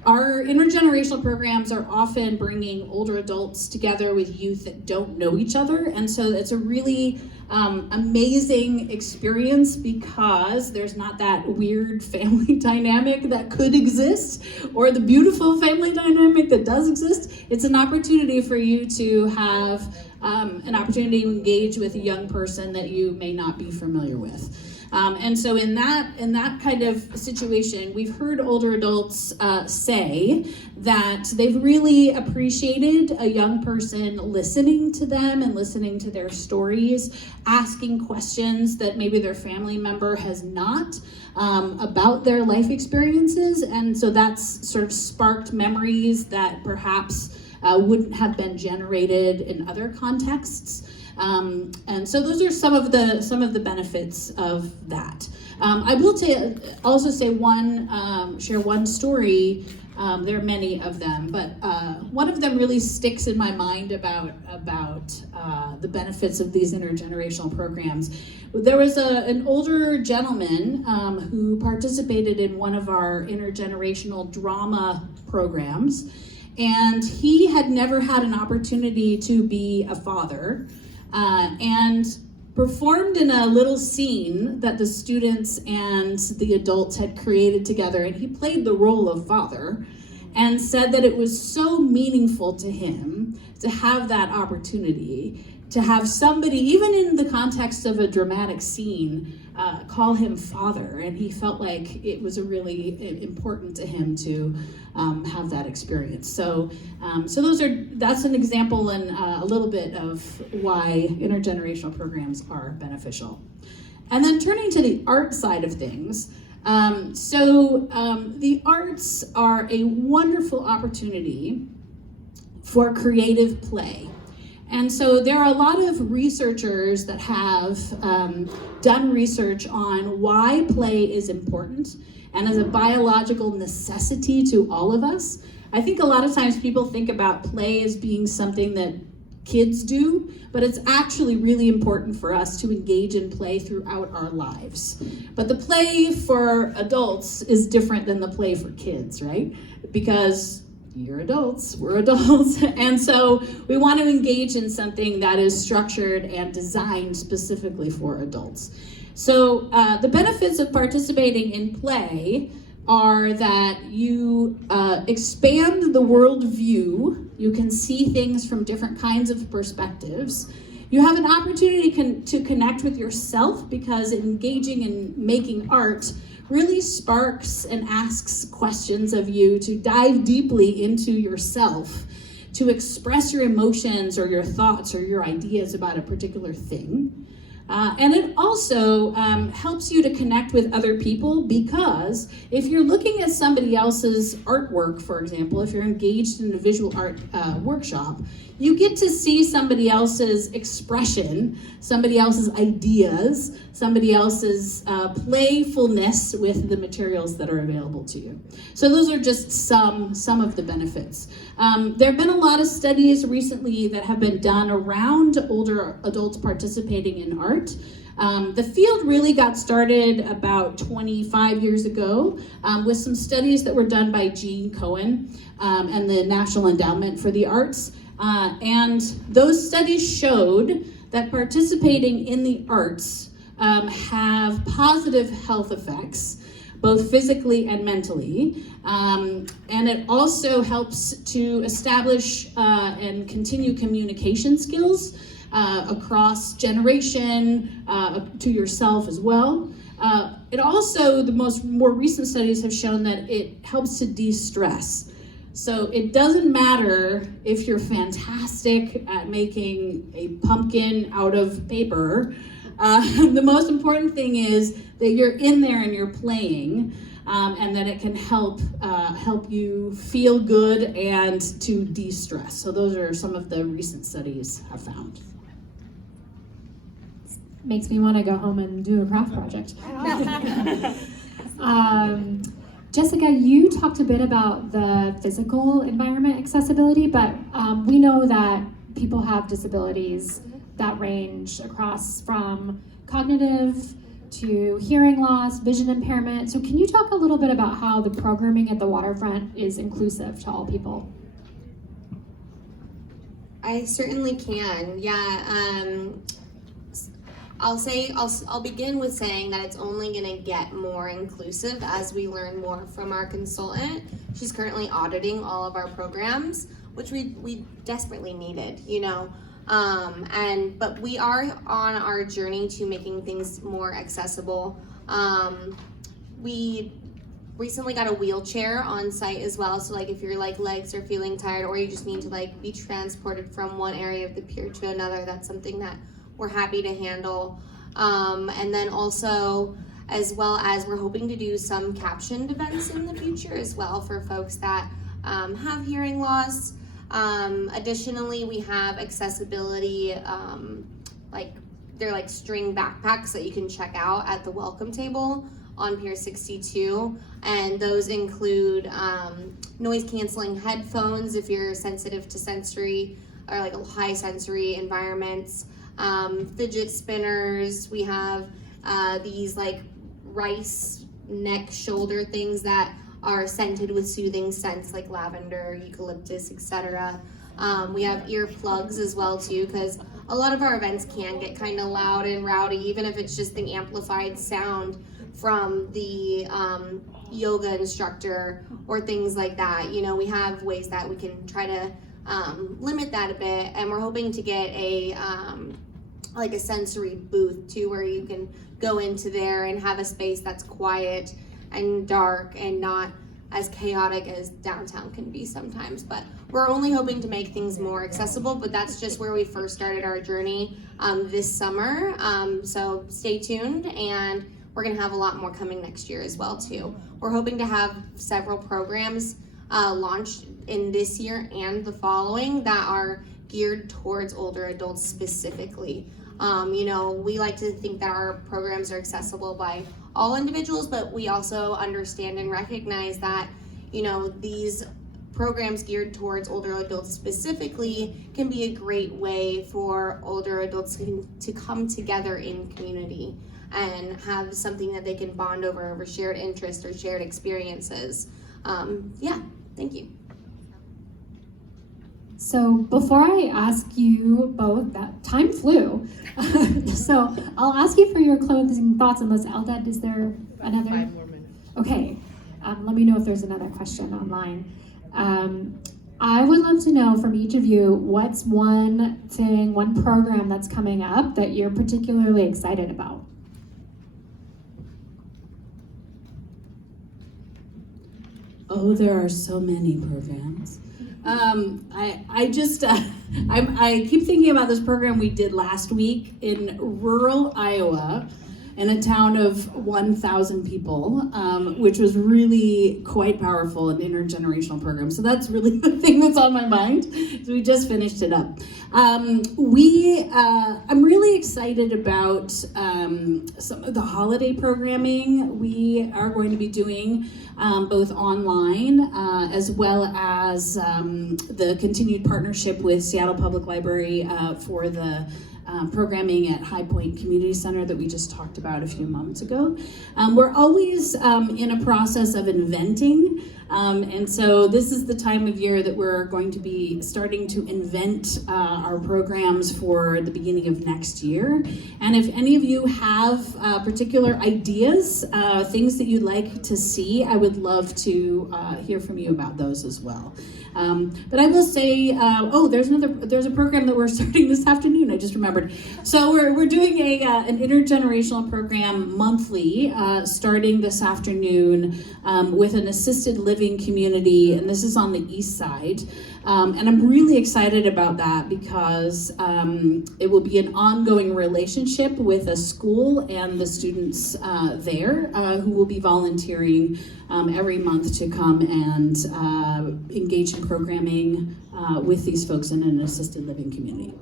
Our intergenerational programs are often bringing older adults together with youth that don't know each other, and so it's a really amazing experience because there's not that weird family dynamic that could exist, or the beautiful family dynamic that does exist. It's an opportunity for you to have an opportunity to engage with a young person that you may not be familiar with. And so in that kind of situation, we've heard older adults say that they've really appreciated a young person listening to them and listening to their stories, asking questions that maybe their family member has not about their life experiences. And so that's sort of sparked memories that perhaps wouldn't have been generated in other contexts. And so those are some of the benefits of that. I will also say share one story. There are many of them, but one of them really sticks in my mind about the benefits of these intergenerational programs. There was an older gentleman who participated in one of our intergenerational drama programs, and he had never had an opportunity to be a father. And performed in a little scene that the students and the adults had created together, and he played the role of father, and said that it was so meaningful to him to have that opportunity, to have somebody, even in the context of a dramatic scene, call him father, and he felt like it was really important to him to have that experience. So that's an example and a little bit of why intergenerational programs are beneficial. And then turning to the art side of things, the arts are a wonderful opportunity for creative play. And so there are a lot of researchers that have done research on why play is important and as a biological necessity to all of us. I think a lot of times people think about play as being something that kids do, but it's actually really important for us to engage in play throughout our lives. But the play for adults is different than the play for kids, right? Because you're adults, we're adults, and so we want to engage in something that is structured and designed specifically for adults. So the benefits of participating in play are that you expand the worldview, you can see things from different kinds of perspectives. You have an opportunity to connect with yourself, because engaging in making art really sparks and asks questions of you to dive deeply into yourself, to express your emotions or your thoughts or your ideas about a particular thing. And it also helps you to connect with other people, because if you're looking at somebody else's artwork, for example, if you're engaged in a visual art workshop, you get to see somebody else's expression, somebody else's ideas, somebody else's playfulness with the materials that are available to you. So those are just some of the benefits. There have been a lot of studies recently that have been done around older adults participating in art. The field really got started about 25 years ago with some studies that were done by Gene Cohen and the National Endowment for the Arts. And those studies showed that participating in the arts have positive health effects, both physically and mentally. And it also helps to establish and continue communication skills across generation, to yourself as well. It also, the more recent studies have shown that it helps to de-stress. So it doesn't matter if you're fantastic at making a pumpkin out of paper. The most important thing is that you're in there and you're playing, and that it can help you feel good and to de-stress. So those are some of the recent studies have found. Makes me want to go home and do a craft project. Jessica, you talked a bit about the physical environment accessibility, but we know that people have disabilities that range across from cognitive to hearing loss, vision impairment. So can you talk a little bit about how the programming at the waterfront is inclusive to all people? I certainly can. Yeah. I'll begin with saying that it's only going to get more inclusive as we learn more from our consultant. She's currently auditing all of our programs, which we desperately needed, you know. But we are on our journey to making things more accessible. We recently got a wheelchair on site as well, so like if your legs are feeling tired, or you just need to be transported from one area of the pier to another, that's something that we're happy to handle. And then also, as well as we're hoping to do some captioned events in the future as well for folks that have hearing loss. Additionally, we have accessibility, they're string backpacks that you can check out at the welcome table on Pier 62, and those include noise canceling headphones if you're sensitive to sensory or high sensory environments, fidget spinners. We have these rice neck shoulder things that are scented with soothing scents like lavender, eucalyptus, etc. We have earplugs as well too, because a lot of our events can get kind of loud and rowdy, even if it's just the amplified sound from the yoga instructor or things like that. You know, we have ways that we can try to limit that a bit, and we're hoping to get a sensory booth too, where you can go into there and have a space that's quiet and dark and not as chaotic as downtown can be sometimes. But we're only hoping to make things more accessible, but that's just where we first started our journey this summer. So stay tuned, and we're gonna have a lot more coming next year as well too. We're hoping to have several programs launched in this year and the following that are geared towards older adults specifically. You know, we like to think that our programs are accessible by all individuals, but we also understand and recognize that, you know, these programs geared towards older adults specifically can be a great way for older adults to come together in community and have something that they can bond over shared interests or shared experiences. Yeah, thank you. So before I ask you both, that time flew. So I'll ask you for your closing thoughts, unless Eldad, is there another? 5 more minutes. Okay, let me know if there's another question online. I would love to know from each of you, what's one thing, one program that's coming up that you're particularly excited about? Oh, there are so many programs. I keep thinking about this program we did last week in rural Iowa in a town of 1,000 people, which was really quite powerful, an intergenerational program. So that's really the thing that's on my mind. So we just finished it up. I'm really excited about some of the holiday programming we are going to be doing, both online as well as the continued partnership with Seattle Public Library for the programming at High Point Community Center that we just talked about a few months ago. We're always in a process of inventing, and so this is the time of year that we're going to be starting to invent our programs for the beginning of next year. And if any of you have particular ideas, things that you'd like to see, I would love to hear from you about those as well. But I will say, there's a program that we're starting this afternoon, I just remembered. So we're doing an intergenerational program monthly, starting this afternoon with an assisted living community, and this is on the east side. And I'm really excited about that because it will be an ongoing relationship with a school and the students there who will be volunteering every month to come and engage in programming with these folks in an assisted living community.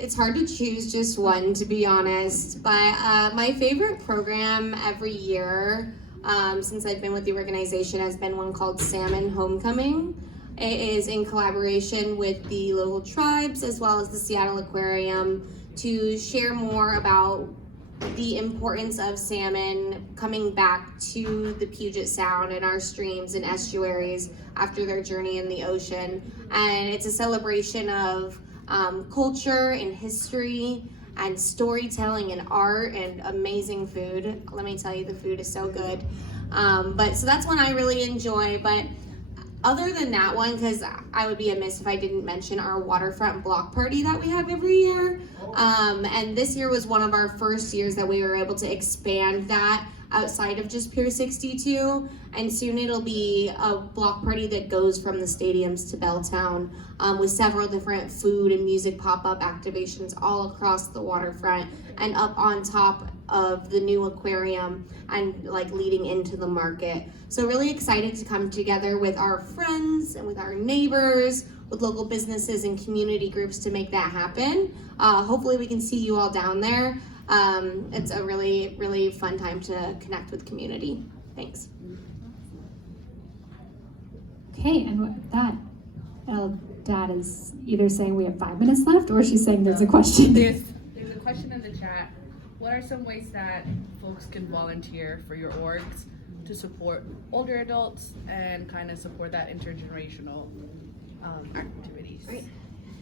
It's hard to choose just one, to be honest, but my favorite program every year since I've been with the organization has been one called Salmon Homecoming. It is in collaboration with the local tribes as well as the Seattle Aquarium to share more about the importance of salmon coming back to the Puget Sound and our streams and estuaries after their journey in the ocean. And it's a celebration of culture and history and storytelling and art and amazing food. Let me tell you, the food is so good. So that's one I really enjoy. But other than that one, because I would be amiss if I didn't mention our waterfront block party that we have every year. And this year was one of our first years that we were able to expand that outside of just Pier 62, and soon it'll be a block party that goes from the stadiums to Belltown with several different food and music pop-up activations all across the waterfront and up on top of the new aquarium and like leading into the market. So really excited to come together with our friends and with our neighbors, with local businesses and community groups to make that happen. Hopefully we can see you all down there. It's a really, really fun time to connect with community. Thanks. Okay, and with that, Dad is either saying we have 5 minutes left or she's saying there's a question. There's a question in the chat. What are some ways that folks can volunteer for your orgs to support older adults and kind of support that intergenerational activities? Great.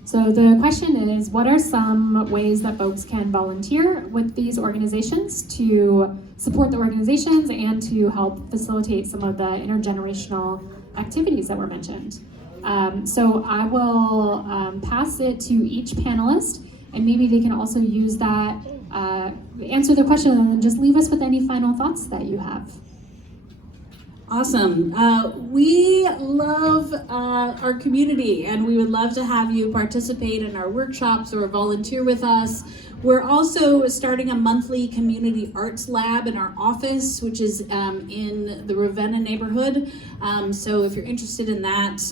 So the question is, what are some ways that folks can volunteer with these organizations to support the organizations and to help facilitate some of the intergenerational activities that were mentioned? So I will pass it to each panelist, and maybe they can also use that, answer the question, and then just leave us with any final thoughts that you have. Awesome. We love our community, and we would love to have you participate in our workshops or volunteer with us. We're also starting a monthly community arts lab in our office, which is in the Ravenna neighborhood. So if you're interested in that,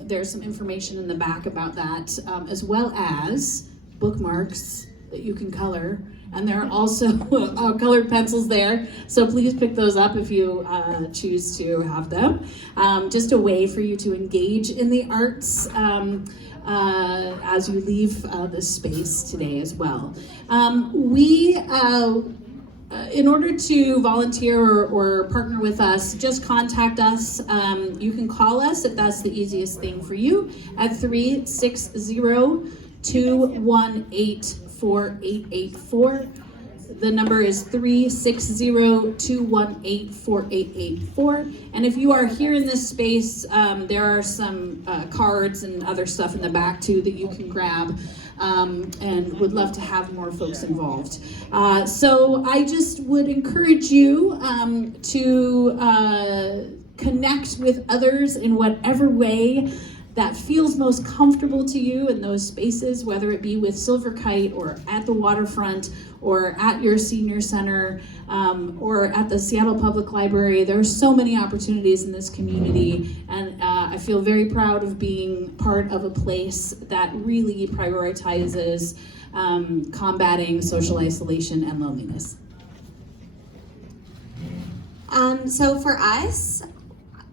there's some information in the back about that, as well as bookmarks that you can color. And there are also colored pencils there, so please pick those up if you choose to have them. Just a way for you to engage in the arts as you leave this space today as well. In order to volunteer or partner with us, just contact us. You can call us if that's the easiest thing for you at 360-218-4884. The number is 360-218-4884. And if you are here in this space, there are some cards and other stuff in the back too that you can grab, and would love to have more folks involved. So I just would encourage you to connect with others in whatever way that feels most comfortable to you in those spaces, whether it be with Silverkite or at the waterfront or at your senior center or at the Seattle Public Library. There are so many opportunities in this community, and I feel very proud of being part of a place that really prioritizes combating social isolation and loneliness. So for us,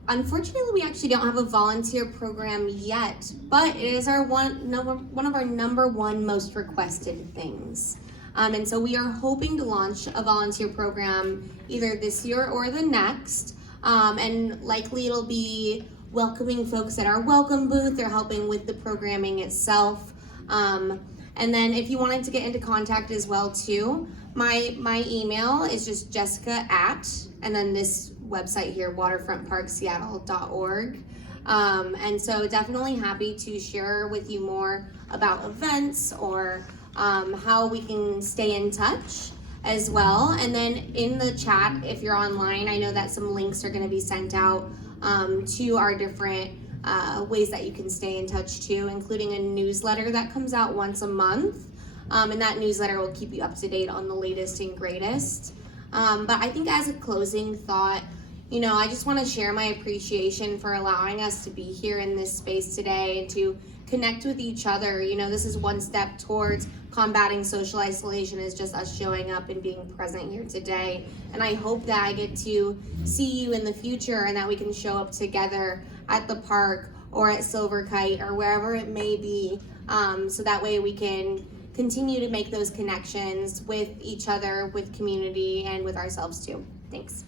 unfortunately, we actually don't have a volunteer program yet, but it is our one of our number one most requested things. And so we are hoping to launch a volunteer program either this year or the next. And likely it'll be welcoming folks at our welcome booth or helping with the programming itself. And then if you wanted to get into contact as well too, my email is just Jessica at, and then this website here, waterfrontparkseattle.org. And so definitely happy to share with you more about events or how we can stay in touch as well. And then in the chat, if you're online, I know that some links are going to be sent out to our different ways that you can stay in touch too, including a newsletter that comes out once a month. And that newsletter will keep you up to date on the latest and greatest. But I think as a closing thought, you know, I just want to share my appreciation for allowing us to be here in this space today and to connect with each other. You know, this is one step towards combating social isolation, is just us showing up and being present here today. And I hope that I get to see you in the future and that we can show up together at the park or at Silverkite or wherever it may be, so that way we can continue to make those connections with each other, with community, and with ourselves too. Thanks.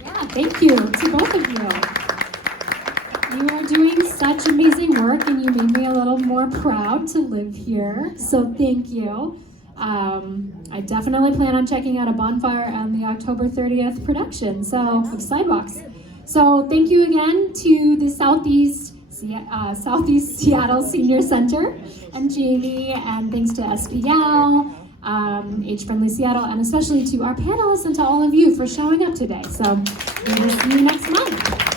Yeah, thank you to both of you. You are doing such amazing work, and you made me a little more proud to live here, so thank you. I definitely plan on checking out a bonfire on the October 30th production of Sidewalks. So thank you again to the Southeast Seattle Senior Center and Jamie, and thanks to SBL, Age Friendly Seattle, and especially to our panelists and to all of you for showing up today. So we will see you next month.